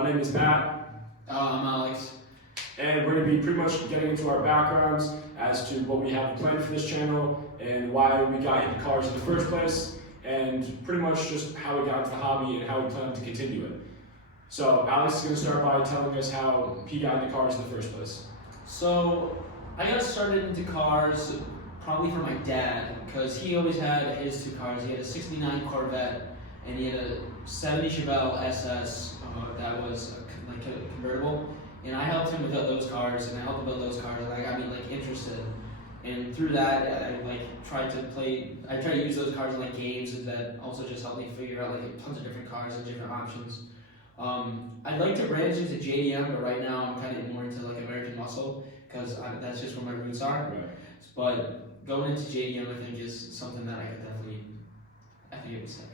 My name is Matt. I'm Alex. And we're going to be pretty much getting into our backgrounds as to what we have planned for this channel and why we got into cars in the first place, and pretty much just how we got into the hobby and how we plan to continue it. So Alex is going to start by telling us how he got into cars in the first place. So I got started into cars probably from my dad, because he always had his two cars. He had a 69 Corvette and he had a 70 Chevelle SS that was like a convertible. And I helped him with those cars, and I helped him build those cars, and that got me like interested. And through that, I tried to use those cars in like games, and that also just helped me figure out like tons of different cars and different options. I'd like to branch into JDM, but right now I'm kind of more into like American Muscle, because that's just where my roots are. Right. But going into JDM, I think, is something that I think it would sick.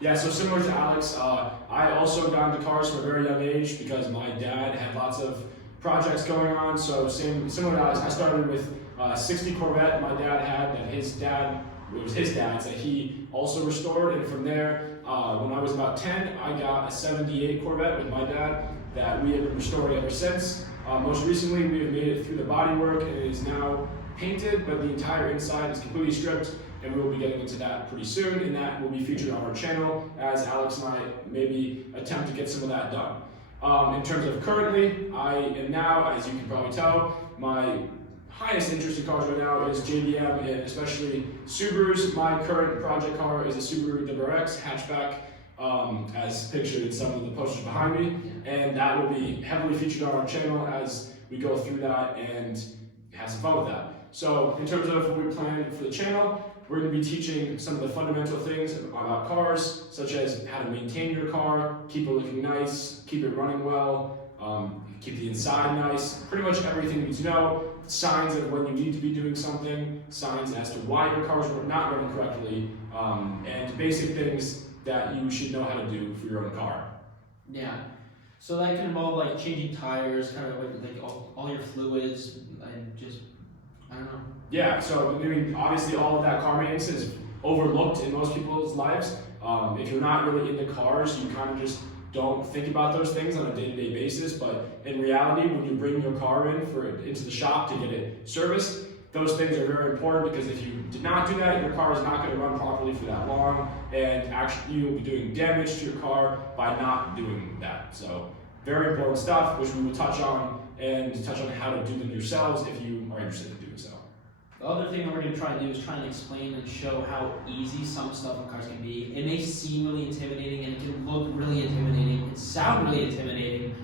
Yeah, so similar to Alex, I also got into cars from a very young age because my dad had lots of projects going on. So similar to Alex, I started with a 60 Corvette my dad had that it was his dad's that he also restored. And from there, when I was about 10, I got a 78 Corvette with my dad that we have been restoring ever since. Most recently, we have made it through the bodywork, and it is now painted, but the entire inside is completely stripped. And we will be getting into that pretty soon, and that will be featured on our channel as Alex and I maybe attempt to get some of that done. In terms of currently, I am now, as you can probably tell, my highest interest in cars right now is JDM and especially Subarus. My current project car is a Subaru WRX hatchback, as pictured in some of the posters behind me, and that will be heavily featured on our channel as we go through that and have some fun with that. So in terms of what we plan for the channel, we're going to be teaching some of the fundamental things about cars, such as how to maintain your car, keep it looking nice, keep it running well, keep the inside nice, pretty much everything you need to know, signs of when you need to be doing something, signs as to why your cars are not running correctly, and basic things that you should know how to do for your own car. Yeah. So that can involve like changing tires, kind of like all your fluids, and just, I don't know. Yeah, so I mean, obviously all of that car maintenance is overlooked in most people's lives. If you're not really into cars, you kind of just don't think about those things on a day-to-day basis. But in reality, when you bring your car into the shop to get it serviced, those things are very important, because if you did not do that, your car is not going to run properly for that long, and actually you will be doing damage to your car by not doing that. So very important stuff, which we will touch on, and touch on how to do them yourselves if you are interested in doing so. The other thing that we're going to try to do is try and explain and show how easy some stuff in cars can be. It may seem really intimidating, and it can look really intimidating, and sound really intimidating,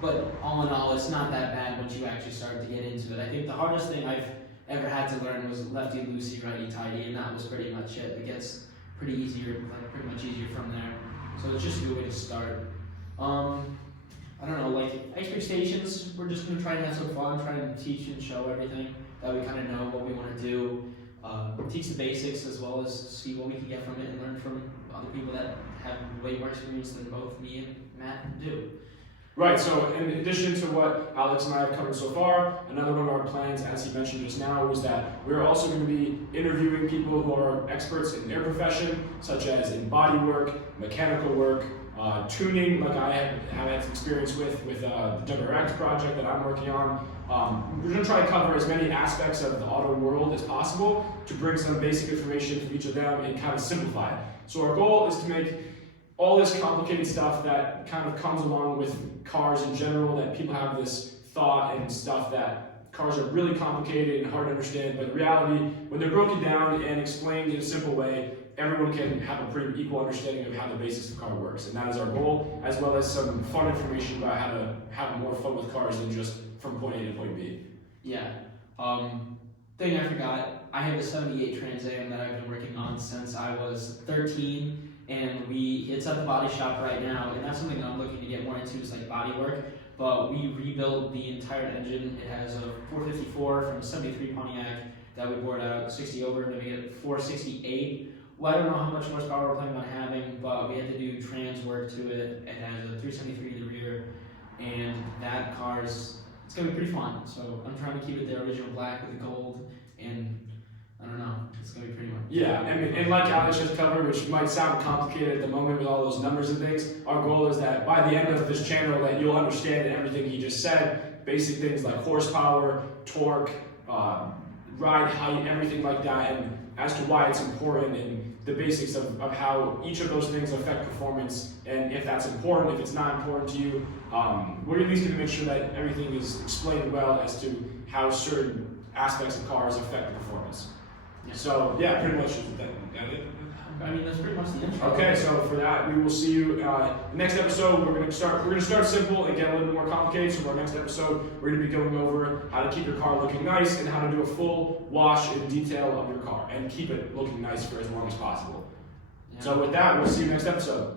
but all in all, it's not that bad once you actually start to get into it. I think the hardest thing I've ever had to learn was lefty loosey, righty tighty, and that was pretty much it. It gets pretty much easier from there. So it's just a good way to start. I don't know, like expectations, we're just going to try and have some fun, try and teach and show everything that we kind of know what we want to do, teach the basics as well as see what we can get from it and learn from other people that have way more experience than both me and Matt do. Right, so in addition to what Alex and I have covered so far, another one of our plans, as he mentioned just now, was that we're also going to be interviewing people who are experts in their profession, such as in body work, mechanical work, tuning, like I have had some experience with the WRX project that I'm working on. We're going to try to cover as many aspects of the auto world as possible to bring some basic information from each of them and kind of simplify it. So our goal is to make all this complicated stuff that kind of comes along with cars in general, that people have this thought and stuff that cars are really complicated and hard to understand, but in reality, when they're broken down and explained in a simple way, everyone can have a pretty equal understanding of how the basics of car works. And that is our goal, as well as some fun information about how to have more fun with cars than just from point A to point B. Yeah. Thing I forgot, I have a 78 Trans Am that I've been working on since I was 13. And it's at the body shop right now, and that's something that I'm looking to get more into, is like body work. But we rebuilt the entire engine. It has a 454 from a 73 Pontiac that we bored out 60 over to make it 468. Well, I don't know how much horsepower we're planning on having, but we had to do trans work to it. It has a 373 to the rear, and that it's gonna be pretty fun. So I'm trying to keep it the original black with the gold, and I don't know, it's gonna be Yeah, and like Alex just covered, which might sound complicated at the moment with all those numbers and things, our goal is that by the end of this channel that you'll understand everything he just said, basic things like horsepower, torque, ride height, everything like that, and as to why it's important and the basics of how each of those things affect performance, and if that's important, if it's not important to you, we're at least going to make sure that everything is explained well as to how certain aspects of cars affect the performance. Yeah. So yeah, pretty much that it. I mean, that's pretty much the intro. Okay, so for that, we will see you next episode. We're gonna start simple and get a little bit more complicated. So for our next episode, we're gonna be going over how to keep your car looking nice and how to do a full wash and detail of your car and keep it looking nice for as long as possible. Yeah. So with that, we'll see you next episode.